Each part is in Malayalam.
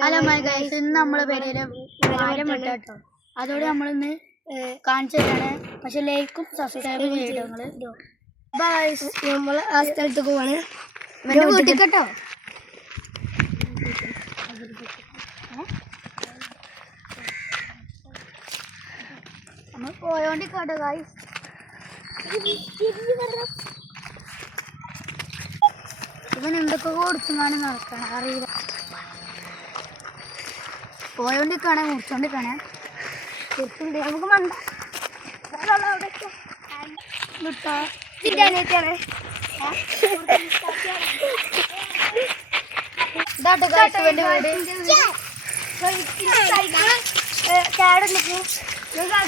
ഹലോ മൈ ഗൈസ്, ഇന്ന് നമ്മളെ പേര് മരം വെട്ടാട്ടോ. അതോടെ നമ്മളിന്ന് കാണിച്ചു തരാണ്. പക്ഷെ ലൈക്കും സബ്സ്ക്രൈബും ചെയ്യട്ടോ നിങ്ങള്. നമ്മൾ ആ സ്ഥലത്ത് പോവാണ്. വീട്ടിൽ നമ്മൾ പോയോണ്ടിരിക്കട്ടോ ഗൈസ്. ഇവൻ എന്തൊക്കെ കൊടുത്തുമാണ് നടക്കണം അറിയില്ല. പോയോണ്ടിരിക്കണേ, മുറിച്ചോണ്ടിരിക്കണേ. നമുക്ക് മണ്ട ഇതാട്ടോ ഗൈസ് ഇവന്റെ വീട്.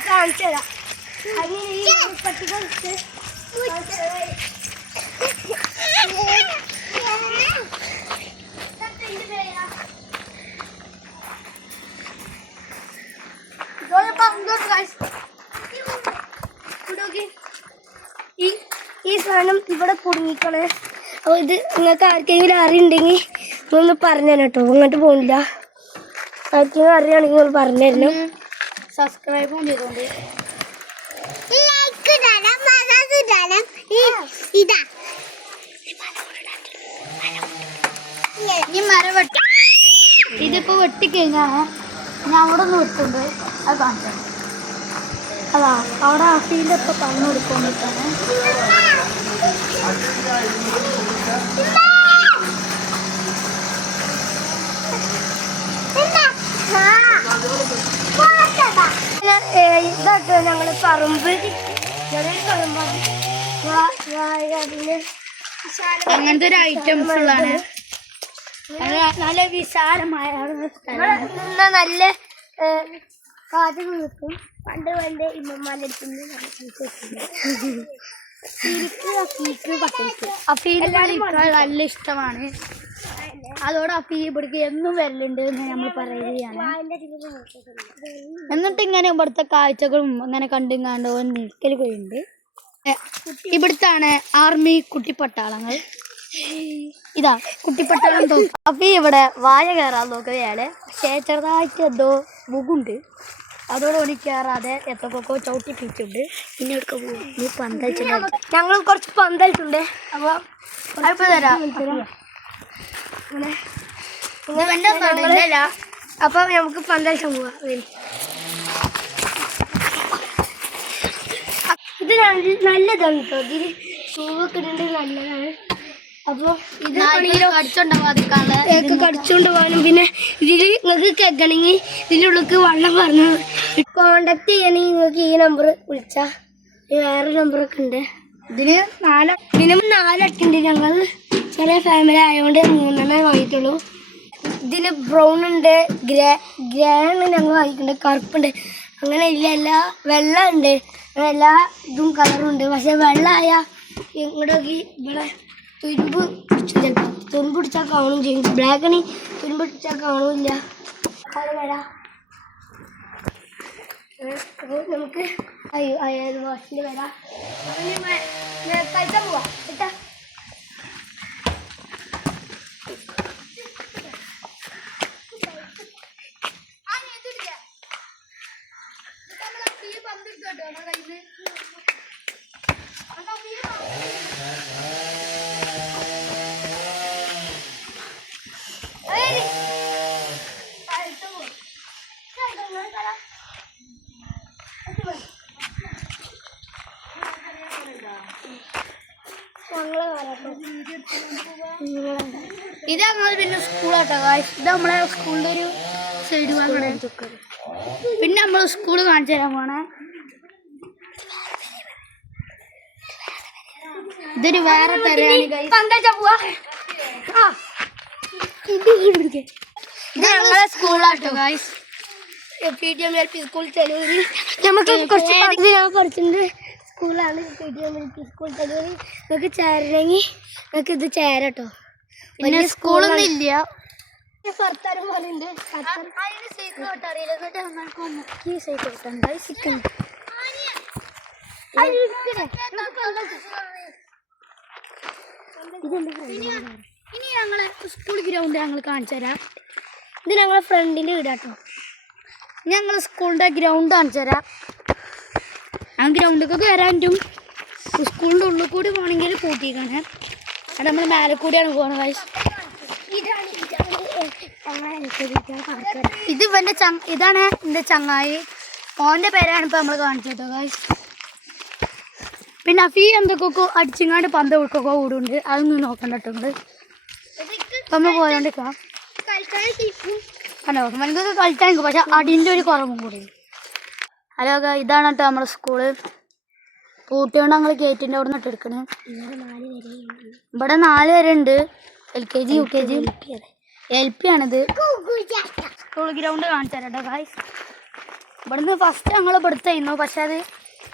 കാണിച്ചു തരാം. അതിന് ഈ പട്ടിക ഈ സാധനം ഇവിടെ കുടുങ്ങിക്കണേ. അപ്പോൾ ഇത് നിങ്ങൾക്ക് ആർക്കെങ്കിലും അറിയുണ്ടെങ്കിൽ ഒന്ന് പറഞ്ഞു തരാം കേട്ടോ. ഇങ്ങോട്ട് പോകുന്നില്ല. ആർക്കെങ്കിലും അറിയുകയാണെങ്കിൽ ഒന്ന് പറഞ്ഞു തരണം. സബ്സ്ക്രൈബും ചെയ്തോണ്ട് ഈ മരം വെട്ടി ഇതിപ്പോ വെട്ടിക്കഴിഞ്ഞാണ് ഞാൻ അവിടെ ഒന്ന് വെട്ടുണ്ട്. അത് കാണിച്ചാണ്. അതാ അവിടെ അഫീൻ്റെ ഇപ്പൊ പറഞ്ഞു കൊടുക്കൊണ്ടിട്ടാണ്. ഇതാട്ടോ ഞങ്ങള് പറമ്പ്. അങ്ങനത്തെ ഒരു ഐറ്റംസ് ഉള്ളതാണ്. നല്ല വിശാലമായ നല്ല കാറ്റ് നിൽക്കും. പണ്ട് ഇമ്മമാരുടെ നല്ല ഇഷ്ടമാണ്. അതോടെ അഫീ ഇവിടേക്ക് എന്നും വരലുണ്ട് എന്ന് നമ്മൾ പറയുകയാണ്. എന്നിട്ട് ഇങ്ങനെ ഇവിടുത്തെ കാഴ്ചകളും ഇങ്ങനെ കണ്ടുങ്ങാണ്ട് നിൽക്കൽ പോയിട്ടുണ്ട്. ഇവിടുത്താണ് ആർമി കുട്ടിപ്പട്ടാളങ്ങൾ. ഇതാ കുട്ടിപ്പട്ടാളം തോന്നും. അഫീ ഇവിടെ വാഴ കയറാൻ നോക്കുകയാണ്. പക്ഷേ ചെറുതായിട്ട് എന്തോ മുകുണ്ട്. അതോടെ ഓടി കയറാതെ എത്തൊക്കെ ചവിട്ടിപ്പിച്ചിട്ടുണ്ട്. ഇനി എടുക്കാൻ പോകും. നീ പന്തലിച്ചിട്ടുണ്ട്. ഞങ്ങൾ കുറച്ച് പന്തലിട്ടുണ്ട്. അപ്പോൾ അതിപ്പോൾ തരാം. അപ്പൊ നമുക്ക് പന്തലിച്ചാൻ പോവാം. ഇത് നല്ലതാണ് കേട്ടോ. ഇതിന് ഷൂവൊക്കെ ഇടേണ്ടത് നല്ലതാണ്. അപ്പോൾ ഇത് കടിച്ചുകൊണ്ട് പോകാനും പിന്നെ ഇതിൽ നിങ്ങൾക്ക് കേൾക്കണമെങ്കിൽ ഇതിൻ്റെ ഉള്ളിലേക്ക് വെള്ളം പറഞ്ഞു കോണ്ടാക്ട് ചെയ്യണമെങ്കിൽ നിങ്ങൾക്ക് ഈ നമ്പർ വിളിച്ചാൽ വേറെ നമ്പറൊക്കെ ഉണ്ട്. ഇതിന് മിനിമം 4 അട്ടുണ്ട്. ഞങ്ങൾ ചെറിയ ഫാമിലി ആയതുകൊണ്ട് 3 വാങ്ങിയിട്ടുള്ളൂ. ഇതിന് ബ്രൗൺ ഉണ്ട്, ഗ്രേ ആണ് ഞങ്ങൾ വാങ്ങിയിട്ടുണ്ട്. കറുപ്പുണ്ട്. അങ്ങനെ ഇല്ല. എല്ലാ വെള്ളം ഉണ്ട്. എല്ലാ ഇതും കളറും ഉണ്ട്. പക്ഷെ വെള്ളമായ ഇങ്ങോട്ടേക്ക് ഇവിടെ തുരുമ്പ് പിടിച്ചു. ചിലപ്പോൾ തുരുമ്പ് പിടിച്ചാൽ കാണും ചെയ്യും. ബ്ലാക്ക് തുരുമ്പ് പിടിച്ചാൽ കാണൂല്ല. അത് വരാം. നമുക്ക് വാഷിൽ വരാം. പൈസ പോവാ കേട്ടാ. ഇത് ഞങ്ങൾ പിന്നെ സ്കൂളാട്ടോ. ഇത് നമ്മളെ സ്കൂളിൻ്റെ ഒരു സൈഡ് വാങ്ങണേ. പിന്നെ നമ്മൾ സ്കൂള് കാണിച്ചു തരാൻ പോണേ. ഇതൊരു വേറെ തരാണ്. ഇത് ഞങ്ങളെ സ്കൂളാട്ടോ guys. PTM LP school Chelur. നമുക്ക് കുറച്ച് പഠിച്ചിട്ടുണ്ട്. സ്കൂളാണ് PTM LP സ്കൂൾ ചെലൂര്. നമുക്ക് ചേരണമെങ്കിൽ നമുക്ക് ഇത് ചേരട്ടോ. പിന്നെ സ്കൂളൊന്നും ഇല്ല. ഭർത്താരം പോലെ ഉണ്ട്. ഇനി ഞങ്ങളെ സ്കൂൾ ഗ്രൗണ്ട് ഞങ്ങൾ കാണിച്ചു തരാം. ഇത് ഞങ്ങളെ ഫ്രണ്ടിൻ്റെ വീടാട്ടോ. ഞങ്ങൾ സ്കൂളിൻ്റെ ഗ്രൗണ്ട് കാണിച്ചു തരാം. ആ ഗ്രൗണ്ടിലേക്ക് വരാൻ പറ്റും. സ്കൂളിൻ്റെ ഉള്ളിൽ കൂടി പോകണമെങ്കിൽ പൂട്ടിക്കാണ്. അത് നമ്മൾ മേലെ കൂടിയാണ് പോകുന്നത് ഗൈസ്. ഇത് ഇതാണ് എൻ്റെ ചങ്ങായി. ഓൻ്റെ പേരാണ് ഇപ്പോൾ നമ്മൾ കാണിച്ചത് ഗൈസ്. പിന്നെ അഫീ എന്തൊക്കെ അടിച്ചിങ്ങാണ്ട് പന്ത് വിൽക്കൊക്കെ കൂടുണ്ട്. അതൊന്നും നോക്കണ്ട കേട്ടോ നിങ്ങൾ. നമ്മൾ പോയോണ്ടിരിക്കാം. ഹലോ നമുക്കൊക്കെ കളിക്കാൻ നിൽക്കും, പക്ഷെ അടിൻ്റെ ഒരു കുറവും കൂടി. ഹലോ ഇതാണ് കേട്ടോ നമ്മുടെ സ്കൂള്. പൂട്ടിയോണ്ട് ഞങ്ങൾ ഗേറ്റിൻ്റെ അവിടെ നിന്ന് എടുക്കണേ. ഇവിടെ 4 വരെ ഉണ്ട്. LKG UKG LP ആണിത്. സ്കൂൾ ഗ്രൗണ്ട് കാണിച്ചു തരാം കേട്ടോ ഗൈസ്. ഇവിടുന്ന് ഫസ്റ്റ് ഞങ്ങൾ ഇവിടുത്തായിരുന്നു, പക്ഷെ അത്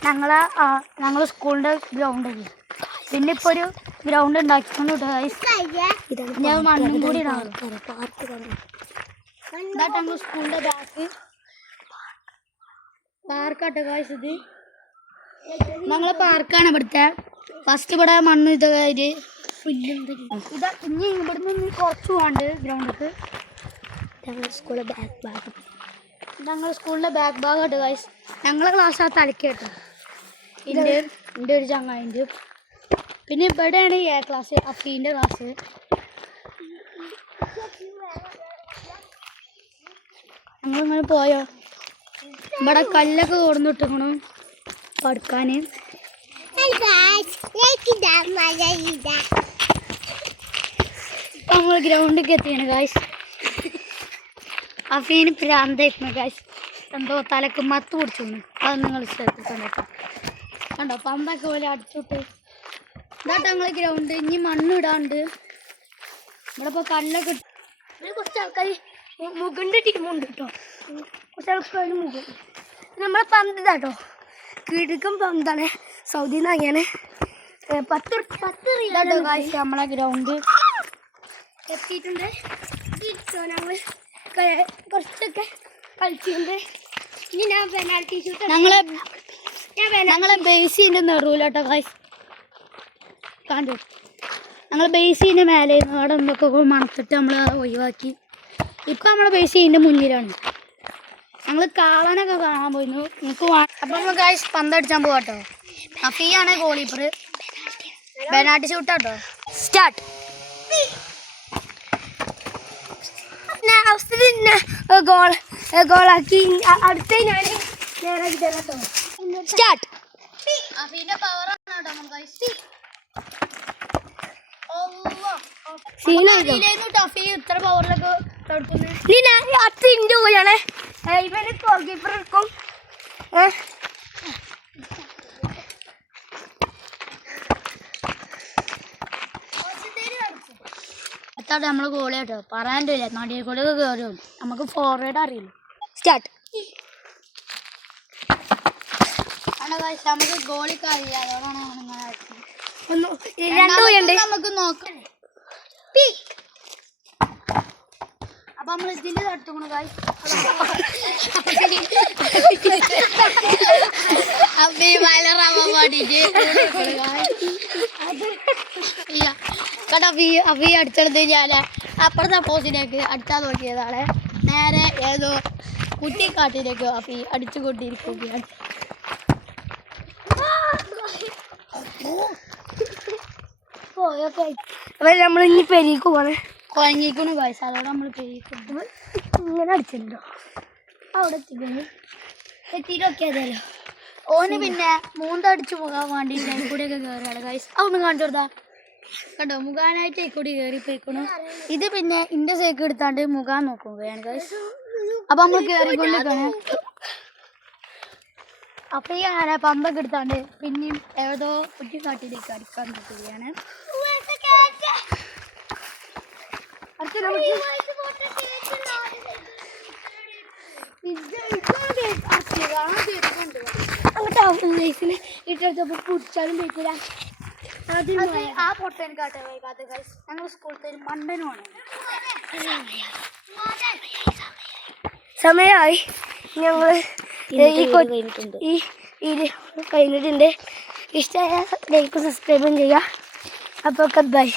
ഞങ്ങളെ സ്കൂളിൻ്റെ ഗ്രൗണ്ടല്ലേ. പിന്നെ ഇപ്പോൾ ഒരു ഗ്രൗണ്ട് ഉണ്ടാക്കിക്കൊണ്ട് കേട്ടോ ഗൈസ്. ഞാൻ മണ്ണും കൂടി ഇടാറുണ്ട്. ഇതായിട്ട് ഞങ്ങൾ സ്കൂളിൻ്റെ ബാക്ക് പാർക്കാട്ടോ ഗൈസ്. ഇത് ഞങ്ങളെ പാർക്കാണ് ഇവിടുത്തെ. ഫസ്റ്റ് ഇവിടെ മണ്ണ് ഇതാ ഇനി ഇവിടുന്ന് കുറച്ച് പോകാണ്ട് ഗ്രൗണ്ടിലേക്ക്. ഞങ്ങളുടെ സ്കൂളിലെ ബാക്ക് ഭാഗമായിട്ട് ഗൈസ്. ഞങ്ങളെ ക്ലാസ് ആ തലക്ക് കേട്ടോ. എൻ്റെ ഒരു ചങ്ങായിൻ്റെ. പിന്നെ ഇവിടെയാണ് A ക്ലാസ്, അഫീൻ്റെ ക്ലാസ്. ഞങ്ങളിങ്ങനെ പോയോ. ഇവിടെ കല്ലൊക്കെ കൊടുന്നിട്ടിക്കണം പഠിക്കാൻ. നമ്മൾ ഗ്രൗണ്ടിലേക്ക് എത്തിയാണ് ഗായ്സ്. അഫീന് പ്രാന്തായിരുന്നു ഗായ്സ്. എന്തോ തലക്ക് മത്ത് പിടിച്ചു. അത് നിങ്ങൾ ശ്രദ്ധിക്കണം കേട്ടോ. കണ്ടോ പന്തൊക്കെ പോലെ അടിച്ചിട്ട്. ഇതായിട്ട് ഞങ്ങൾ ഗ്രൗണ്ട്. ഇനി മണ്ണ് ഇടാണ്ട് ഇവിടെ ഇപ്പോൾ കല്ലൊക്കെ കുറച്ച് ആൾക്കാർ മുഖൻ്റെ ടീമുണ്ട് കേട്ടോ. കുറച്ച് ആൾക്കാർ മുഖം നമ്മളെ പന്ത് ഇതാട്ടോ. കിടുക്കം പന്താണ്. സൗദിയിൽ നിന്ന് വാങ്ങിയാണ്. 10 ഇതാട്ടോ ഗായ്സ് നമ്മളെ ഗ്രൗണ്ട് എത്തിയിട്ടുണ്ട്. ഞങ്ങൾ കുറച്ചൊക്കെ കളിച്ചിട്ടുണ്ട്. ഇനി ഞാൻ പെനാൽറ്റി ഷൂട്ട് ഞങ്ങളെ ബേസിൻ്റെ നെറൂലോട്ടോ ഗായ്സ്. കണ്ടു ഞങ്ങൾ ബേസിൻ്റെ മേലെ അവിടെ എന്തൊക്കെ മണത്തിട്ട് നമ്മൾ ഒഴിവാക്കി. ഇപ്പം നമ്മളെ ബേസിൻ്റെ മുന്നിലാണ്. ഞങ്ങൾ കാളനൊക്കെ കാണാൻ പോയിരുന്നു. നിങ്ങൾക്ക് അപ്പം നമ്മൾ ഗായ്സ് പന്തടിച്ചാൻ പോവാട്ടോ. അഫിയാണ് ഗോളീപ്പർ. പെനാൽറ്റി ഷൂട്ടാട്ടോ. സ്റ്റാർട്ട്. ഗോളാക്കി അടുത്ത ഞാൻ നേരാക്കി തരാട്ടോ. സ്റ്റാർട്ട്. അഫീൻ്റെ പവറാണ് കേട്ടോ നമ്മൾ ഗായ്സ്. അഫീ ഇത്ര പവറിലൊക്കെ തൊടുക്കുന്നത്. 10 പോയാണേ. ഇവന് ഗോൾ കീപ്പർ എടുക്കും. എത്താട്ടെ നമ്മൾ ഗോളി കേട്ടോ. പറയാനില്ല നടിയെ കൂടെയൊക്കെ കയറും. നമുക്ക് ഫോർവേഡ് അറിയില്ല. സ്റ്റാർട്ട്. നമുക്ക് ഗോളിക്ക് അറിയില്ല, അതോടാണ് നമുക്ക് നോക്കാം. അപ്പൊ നമ്മൾ ഇതിന്റെ തട്ടുകൊണ്ടു ഗായ്സ്. അഫീ അടിച്ചെടുത്ത് ഞാൻ അപ്പുറത്തെ പോസ്റ്റിലേക്ക് അടിച്ചാൽ നോക്കിയതാണ്. നേരെ ഏതോ കുട്ടിക്കാട്ടിലേക്ക് അഫീ അടിച്ചു കൊണ്ടിരിക്കുകയാണ്. അപ്പൊ നമ്മൾ ഇനി പെരീക്ക് പോണേ. കുഴങ്ങിക്കണു ഗായ്സ്. അതോടെ നമ്മൾ പെരീക്കുന്നു. ഇങ്ങനെ അടിച്ചിട്ടുണ്ടോ അവിടെ എത്തിയിട്ടൊക്കെയതല്ലോ. ഓന് പിന്നെ മൂന്തടിച്ചു പോകാൻ വേണ്ടിയിട്ട് കൂടെയൊക്കെ കയറുകയാണ് ഗായ്സ്. അതൊന്ന് കാണിച്ചു കൊടുത്താ കേട്ടോ. മുഖാനായിട്ട് കൂടി കയറി പോയിക്കണു. ഇത് പിന്നെ ഇന്റെ സേക്ക് എടുത്താണ്ട് മുഖാൻ നോക്കുകയാണ് ഗായ്സ്. അപ്പൊ നമ്മൾ കയറിക്കൊണ്ടിരിക്കണേ. അപ്പൊ ഈ അങ്ങനെ പമ്പൊക്കെ എടുത്താണ്ട് പിന്നെയും ഏതോ കുറ്റിക്കാട്ടിലേക്ക് അടിക്കാൻ പറ്റുകയാണ്. ലൈഫിന് ഇട്ടപ്പോ കുടിച്ചാലും പറ്റില്ല. ആ പൊട്ട എനിക്കാട്ടെ വൈകാതെ ഗൈസ്. ഞങ്ങൾ സ്കൂളത്തെ മണ്ടനുമാണ്. സമയമായി. ഞങ്ങൾ കഴിഞ്ഞിട്ടുണ്ട്. ഇഷ്ടമായ ലൈക്ക് സബ്സ്ക്രൈബും ചെയ്യുക. അപ്പോൾ ബൈ.